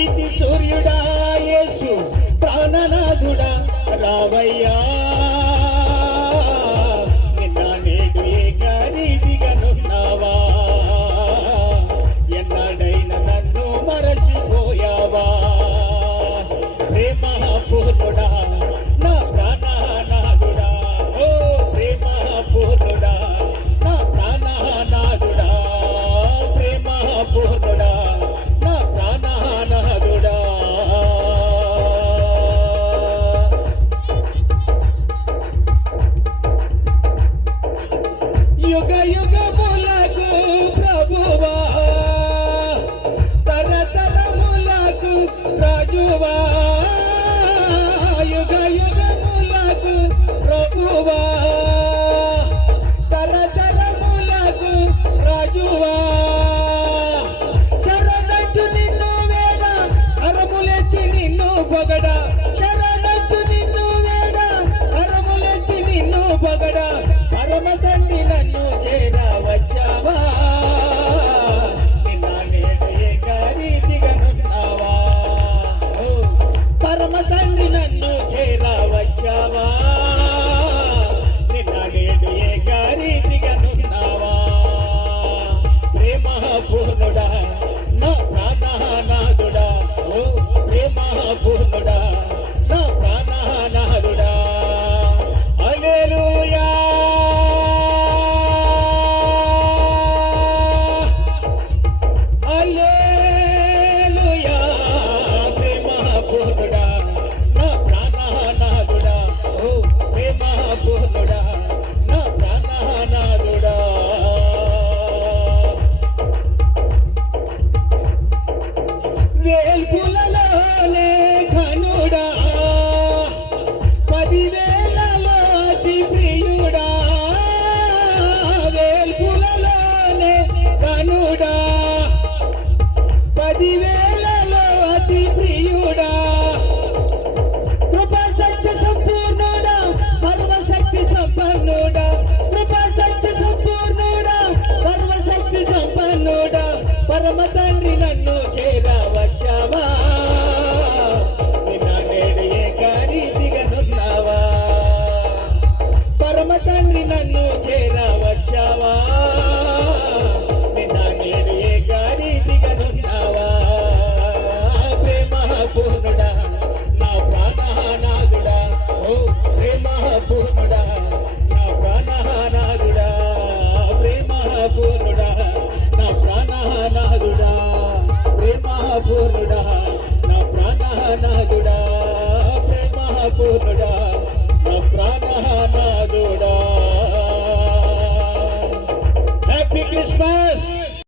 నీతి సూర్యుడా యేసు ప్రాణనాథుడా రావయ్యా నిన్న నేడు ఏకరీతిగానున్నావా ఎన్నడైనా నన్ను మరచిపోయావా ప్రేమ పూర్ణుడా నా ప్రాణనాథుడా ఓ ప్రేమ పూర్ణుడా నా ప్రాణనాథుడా ప్రేమ పూర్ణుడా నా ప్రాణనాథుడా యుగ యుగములకు ప్రభువా తరతరములకు రాజువా యుగ యుగములకు ప్రభువా తరతరములకు రాజువా శరణట్టు నిన్ను వేడ అరములెత్తి నిన్ను పొగడ శరణట్టు నిన్ను వేడ అరములెత్తి నిన్ను పొగడ పరమ తండ్రి నన్ను చేరా వచ్చావా నిన్న నేడు ఏకరీతిగానున్నావా పరమ తండ్రి నన్ను చేరా వచ్చావా నిన్న నేడు ఏకరీతిగానున్నావా ప్రేమ పూర్ణుడా నా ప్రాణనాథుడా ఓ ప్రేమ పూర్ణుడా నా ప్రాణనాథుడా హల్లెలూయా హల్లెలూయా ప్రేమ పూర్ణుడా నా ప్రాణనాథుడా ఓ ప్రేమ పూర్ణుడా నా ప్రాణనాథుడా వేల్పులలోనే ఘనుడా 10,000లో అతి ప్రియుడా వేల్పులలోనే ఘనుడా 10,000లో అతి ప్రియుడా కృపా సత్య సంపూర్ణుడా సర్వశక్తి సంపన్నుడా కృపా సత్య సంపూర్ణుడా సర్వశక్తి సంపన్నుడా పరమ తండ్రి నన్ను చేరా వచ్చావా నిన్న నేడు ఏకరీతిగానున్నావా పరమ తండ్రి నన్ను చేరా వచ్చావా నిన్న నేడు ఏకరీతిగానున్నావా ప్రేమ పూర్ణుడా నా ప్రాణనాథుడా ఓ ప్రేమ పూర్ణుడా నా ప్రాణనాథుడా ప్రేమ పూర్ణుడా నా ప్రాణనాథుడా ప్రేమ పూర్ణుడా నా ప్రాణనాథుడా ప్రేమ పూర్ణుడా నా ప్రాణనాథుడా